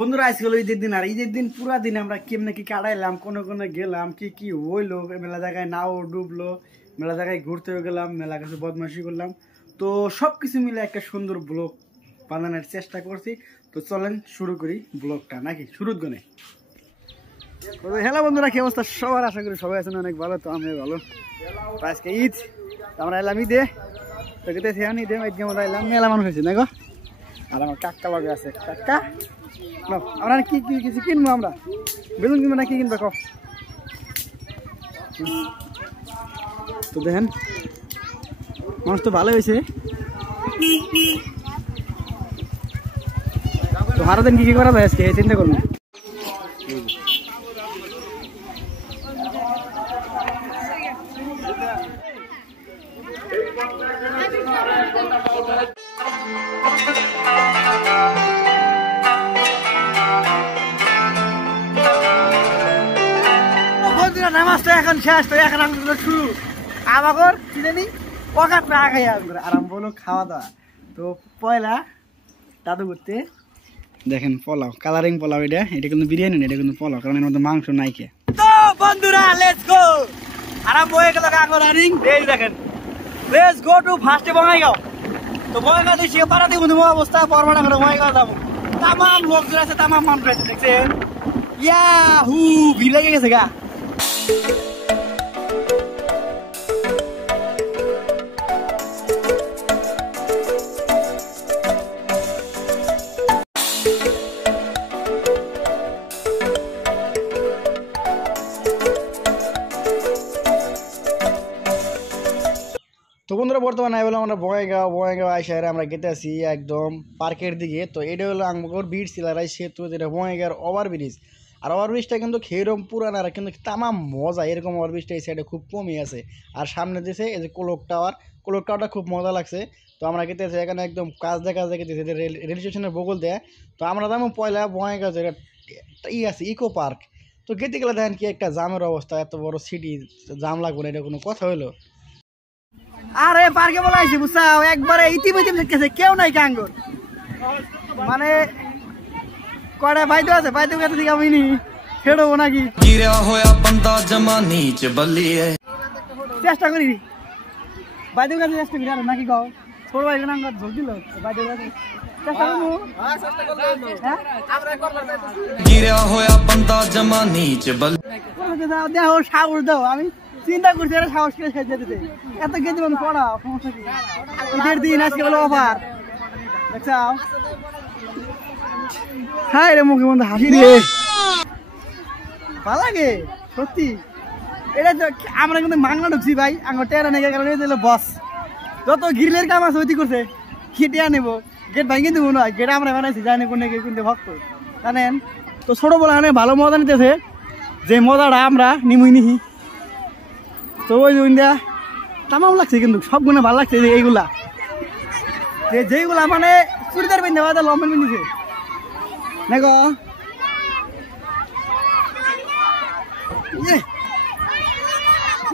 বন্ধুরা আজকে হলো ঈদের দিন, আর ঈদের দিন পুরা দিন আমরা কেমনে কি কাটাইলাম, কোনে কোনে গেলাম, কি কি হইলো, মেলা জায়গায় নাও ডুবলো, মেলা জায়গায় ঘুরতে গেলাম, মেলা কাছে বদমাশি করলাম। তো সবকিছু মিলে একটা সুন্দর ব্লগ বানানোর চেষ্টা করছি। তো চলেন শুরু করি ব্লগটা, নাকি শুরুর গনে। হ্যালো বন্ধুরা, কি অবস্থা সবার? আশা করি সবাই আছেন অনেক ভালো। তো আমি ভালো। আজকে ঈদ, আমরা এলাম ঈদে। তো কেটেছি ঈদে আমরা এলাম, মেলা মানুষ হয়েছে না গো। আর আমার কাকা লগে আছে। কাকা আমরা কি কি কিছু কিনবো, আমরা বেলুন কিনবো না কি কিনবো কফ? তো দেখেন মানুষ তো ভালো হয়েছে। তো আরো দিন কি কি করা যায় আজকে চিন্তা করুন। নামাজটা এখন শেষ, তো এখন আমরা শুরু আমাগর কি জানি পকাত না খাই আরম্ভ হলো খাওয়া দাওয়া। তো পয়লা দাদু করতে দেখেন পোলাও, কালারিং পোলাও। এটা কিন্তু বিরিয়ানি না, এটা কিন্তু পোলাও, কারণ এর মধ্যে মাংস নাই। কে তো বন্ধুরা লেটস গো, আরম্ভ হয়ে গেল কাকর রানিং। এই দেখেন লেটস গো টু ফার্স্টে বঙ্গাইগাঁও। তো বঙ্গাইগাঁও তো সে পাড়াতে বন্ধু অবস্থা পরমাটা করে বঙ্গাইগাঁও যাবো। তামাম লোকজন আছে, তামাম মানুষ আছে, দেখছেন ইয়াহু ভিড় লেগে গেছে গা। তো বন্ধুরা বর্তমানে বললাম আমরা বঙ্গাইগাঁও আইসারে আমরা গেতে আসি একদম পার্কের দিকে। তো এটা হলো আমাদের বীর সিলারাই সেতু, যেটা বঙ্গাইগাঁওর ওভারব্রিজ। আর ওভারব্রিজটা কিন্তু খেরম পুরান, আর কিন্তু তামাম মজা। এরকম ওভারব্রিজটা এই সাইডে খুব কমই আছে। আর সামনে দিয়েছে এই যে কোলক টাওয়ারটা খুব মজা লাগছে। তো আমরা গেতে আসি এখানে একদম কাজ গেতেছি রেল স্টেশনের বগল দেয়। তো আমরা যাবো পয়লা বঙ্গাইগাঁও যেটা আছে ইকো পার্ক। তো গেতে গেলে দেখেন কি একটা জামের অবস্থা, এত বড় সিটি জাম লাগবে না, এটা কোনো কথা হইলো? আরে পার্কে বলা আইছি বুঝছাও, একবারে ইতিমধ্যে দেখতেছে কেউ নাই কাঙ্গর, মানে কড়া ভাইতো আছে, ভাইতো কাছে দিকে আমি নি ছেড়বো নাকি গিরা হোয়া বান্দা জমানি চ বলিয়ে চেষ্টা করি ভাইতো কাছে চেষ্টা করি। আর নাকি গাও ছোট ভাই না আঙ্গর ঝোল দিল ভাইতো কাছে চেষ্টা করব। হ্যাঁ চেষ্টা করলে আমরা করলাম গিরা হোয়া বান্দা জমানি চ বলিয়ে দাও সাহস দাও। আমি চিন্তা করছি এরা সাহস করে খেতে দিতে, এত গেছি মানে পড়া সমস্যা কি? ঈদের দিন আজকে হলো অফার, দেখছাও? হ্যাঁ রে মুখে মধ্যে হাসি রে, ভালো লাগে সত্যি। এটা তো আমরা কিন্তু মাংলা ঢুকছি ভাই, আমার টেরা নেই কারণে দিল বস যত গ্রিলের কাম আছে ওইটি করছে, খেটে নেবো গেট ভাঙিয়ে দেবো না। গেট আমরা বানাইছি জানি কোন কিন্তু ভক্ত জানেন। তো ছোট বলে ভালো মজা নিতেছে, যে মজাটা আমরা নিমুই নিহি। তো ওই ইন্ডিয়া তামাম লাগছে, কিন্তু সব গুণে ভালো লাগছে। এইগুলা যেগুলা মানে চুড়িদার পিন্ধে বা লম্বেন পিন্ধিছে না গো,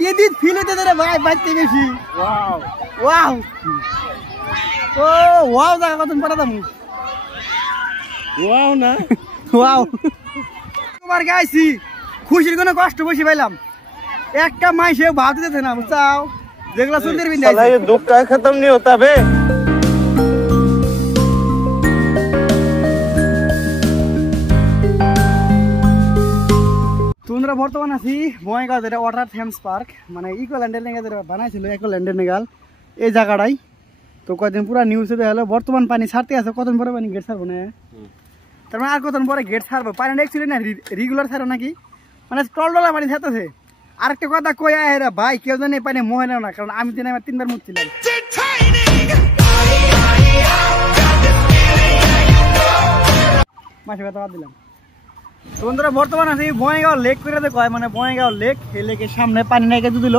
ঈদ ফিল হইতে রে ভাই বাইতে বেশি। ওয়াও ওয়াও ও ওয়াও জায়গা কত পড়া দাম ওয়াও না ওয়াও। তোমার গাইছি খুশির কোনো কষ্ট বেশি পাইলাম। একটা মাইসে ভাব দিতেছে না বুঝছাও, যেগুলা সুন্দর বিন্দু আছে ये दुख का खत्म नहीं होता बे। তোমরা বর্তমান আছি বঙ্গাইগাঁও, যেটা ওয়াটার থিমস পার্ক, মানে ইকোল্যান্ডের নেগা যেটা বানাইছিল ইকোল্যান্ডের নেগাল এই জায়গাটাই। তো কয়েকদিন পুরা নিউজে দেখালো বর্তমান পানি ছাড়তে আছে, কতদিন পরে পানি গেট ছাড়বো না, তার মানে আর কতদিন পরে গেট ছাড়বো। পানি অ্যাকচুয়ালি না রেগুলার ছাড়ো নাকি, মানে টলডলা পানি ছাড়তেছে। আরেকটা কথা কই আহেরা ভাই, কেউ জানে পানি মোহে নেও না, কারণ আমি দিনে 3বার মুছছিলাম। মাসে কথা বাদ দিলাম। তো বন্ধুরা বর্তমান আছে বঙ্গাইগাঁও লেক করে দেখো, মানে বঙ্গাইগাঁও লেক, এই লেকের সামনে পানি নাইকে দিল।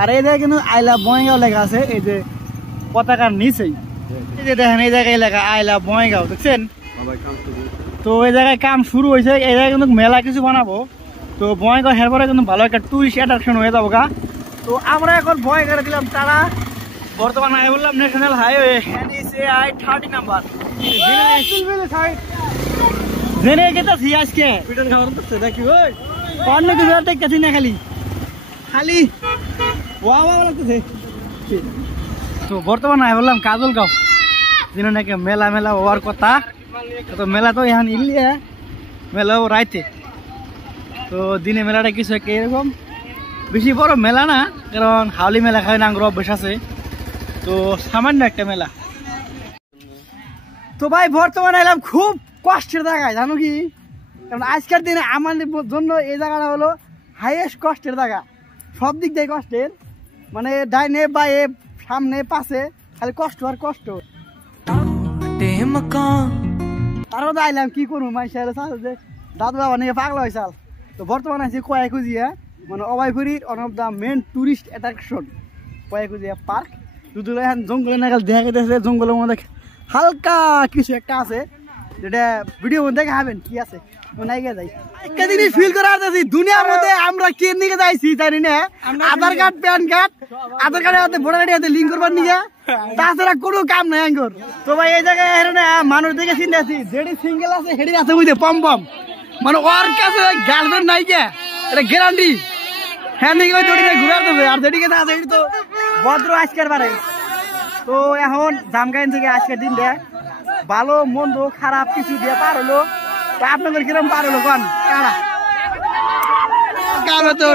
আর এই জায়গায় কিন্তু আই লাভ বঙ্গাইগাঁও লেখা আছে, এই যে পতাকার নিচেই। এই যে দেখেন এই জায়গায় লেখা আই লাভ বঙ্গাইগাঁও, দেখছেন? তো এই জায়গায় কাম শুরু হয়েছে, এই জায়গায় কিন্তু মেলা কিছু বানাবো। তো বঙ্গাইগাঁও হের পরে কিন্তু ভালো একটা টুরিস্ট অ্যাট্রাকশন হয়ে যাবো গা। তো আমরা এখন বঙ্গাইগাঁও দিলাম তারা, বর্তমানে আমি বললাম ন্যাশনাল হাইওয়ে NHAI 30 নাম্বার। জেনে গেছি আজকে পিটন খাওয়ার তো দেখি ওই অন্য কিছু আর দেখতেছি না খালি খালি ওয়া ওয়া লাগতেছে। তো বর্তমানে আমি বললাম কাজলগাঁও যেন নাকি মেলা মেলা হওয়ার কথা। তো মেলা তো এখন ইলিয়ে মেলাও রাইতে, তো দিনে মেলাটা কিছু একটা এরকম বেশি বড় মেলা না, কারণ হাওলি মেলা খায় না আগ্রহ অভ্যাস আছে, তো সামান্য একটা মেলা। তো ভাই বর্তমানে এলাম খুব কষ্টের জায়গায়, জানো কি? কারণ আজকের দিনে আমার জন্য এই জায়গাটা হলো হাইয়েস্ট কষ্টের জায়গা, সব দিক দিয়ে কষ্টের, মানে ডাইনে বায়ে সামনে পাশে খালি কষ্ট আর কষ্ট। তারও আইলাম কি করবো, মাইশাল যে দাদু বাবা নিয়ে পাগলা হয়েছাল। তো বর্তমানে আছি কয়াকুজিয়া, মানে অবাইপুরীর one of the main tourist attraction Koyakujia park. শুধু এখন জঙ্গলে নাগাল দেখা গেছে, জঙ্গলের মধ্যে হালকা কিছু একটা আছে যেটা ভিডিও মধ্যে দেখাবেন কি আছে যাই একটা জিনিস ফিল করা যাচ্ছে দুনিয়ার মধ্যে আমরা কে নিয়ে যাইছি জানি না, আধার কার্ড প্যান কার্ড, আধার কার্ডের হাতে ভোটার আইডি হাতে লিঙ্ক করবার নিয়ে, তাছাড়া কোনো কাম নাই আঙ্গর। তো ভাই এই জায়গায় মানুষ দেখে চিন্তা আছি যেটি সিঙ্গেল আছে হেডি আছে বুঝতে পম পম, মানে ওর কাছে গার্লফ্রেন্ড নাই কে এটা গ্যারান্টি, হ্যাঁ নাকি ওই দড়িতে ঘুরার দেবে, আর যেটিকে আছে এটি তো ভদ্র আজকের বারে। তো এখন জামগাইন থেকে আজকের দিন দেয় ভালো মন্দ খারাপ কিছু দিয়ে পার হলো। তা আপনাদের কিরম পার হলো কন কারা কারা তো